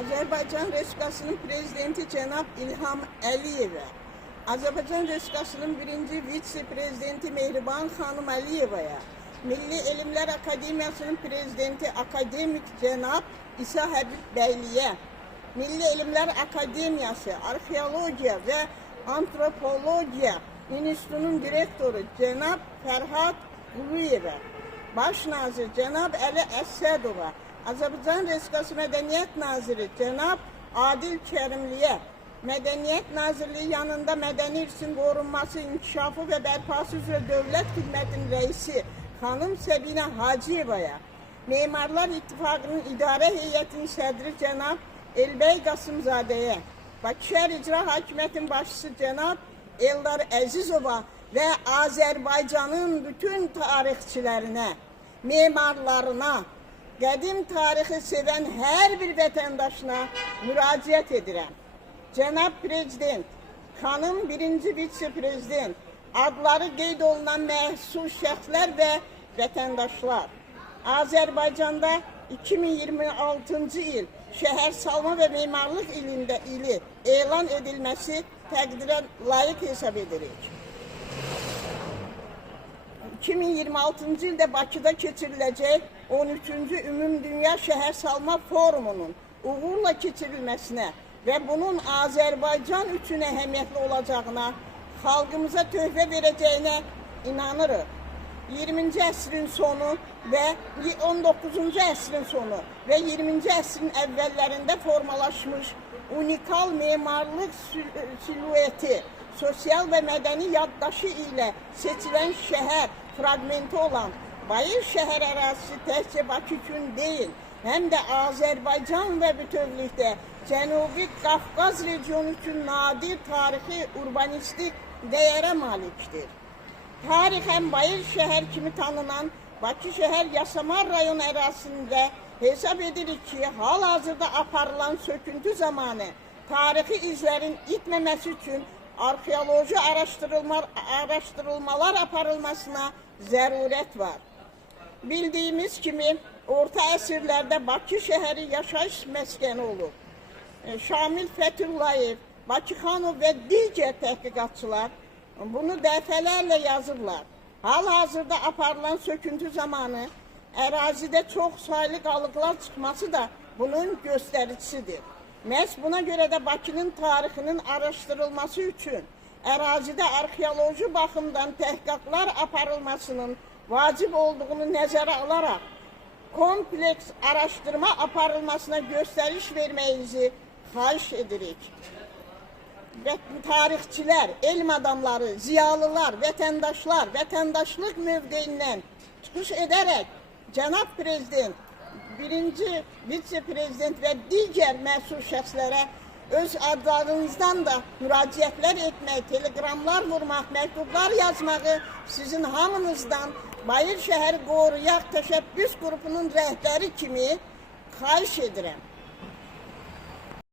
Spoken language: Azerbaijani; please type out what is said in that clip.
Azərbaycan Respublikasının Prezidenti Cənab İlham Əliyevə, Azərbaycan Respublikasının birinci vitse-prezidenti Mehriban xanım Əliyevaya, Milli Elmlər Akademiyasının Prezidenti Akademik Cənab İsa Həbib Bəyliyə, Milli Elmlər Akademiyası Arxeologiya və Antropologiya İnstitutunun direktoru Cənab Fərhad Quluyevə, Baş Nazir Cənab Əli Əsədova, Azərbaycan Respublikası Mədəniyyət Naziri Cənab Adil Kərimliyə, Mədəniyyət Nazirliyi yanında mədəni irsin qorunması, inkişafı və bərpası üzrə Dövlət Xidmətinin rəisi xanım Səbinə Hacıyevaya, Memarlar İttifaqının İdarə Heyətinin sədri Cənab Elbəy Qasımzadəyə, Bakı Şəhər İcra Hakimiyyətinin başçısı Cənab Eldar Əzizova və Azərbaycanın bütün tarixçilərinə, memarlarına, qədim tarixi sevən hər bir vətəndaşına müraciət edirəm. Cənab Prezident, xanım birinci vitse-prezident, adları qeyd olunan məxsus şəxslər və vətəndaşlar, Azərbaycanda 2026-cı il şəhər salma və memarlıq ili elan edilməsi təqdirə layiq hesab edirik. 2026-cı ildə Bakıda keçiriləcək 13-cü Ümumdünya Şəhər Salma Forumunun uğurla keçirilməsinə və bunun Azərbaycan üçün əhəmiyyətli olacağına, xalqımıza töhfə verəcəyinə inanırıq. 20-ci əsrin sonu və 19-cu əsrin sonu və 20-ci əsrin əvvəllərində formalaşmış unikal memarlıq silueti, sosial və mədəni yaddaşı ilə seçilən şəhər fragmenti olan Bayır şəhər ərazisi təkcə Bakı üçün deyil, həm də Azərbaycan və bütövlükdə Cənubi Qafqaz regionu üçün nadir tarixi urbanistik dəyərə malikdir. Tarixən Bayır şəhər kimi tanınan Bakı şəhər Yasamal rayonu ərazisində hesab edirik ki, hal-hazırda aparılan söküntü zamanı tarixi izlərin itməməsi üçün arxeoloji araşdırılmalar aparılmasına zərurət var. Bildiyimiz kimi, orta əsrlərdə Bakı şəhəri yaşayış məskəni olub. Şamil Fəthullayev, Bakıxanov və digər təhqiqatçılar bunu dəfələrlə yazırlar. Hal-hazırda aparılan söküntü zamanı ərazidə çox saylı qalıqlar çıxması da bunun göstəricisidir. Məhz buna görə də Bakının tarixinin araşdırılması üçün ərazidə arxeoloji baxımdan təhqiqatlar aparılmasının vacib olduğunu nəzərə alaraq kompleks araşdırma aparılmasına göstəriş verməyinizi xahiş edirik. Və tarixçilər, elm adamları, ziyalılar, vətəndaşlar, vətəndaşlıq mövqeyindən çıxış edərək Cənab Prezident, birinci vitse-prezident və digər məsul şəxslərə öz adlarınızdan da müraciətlər etmək, teleqramlar vurmaq, məktublar yazmağı sizin hamınızdan Bayır Şəhər Qoruyaq Təşəbbüs qrupunun rəhbəri kimi xahiş edirəm.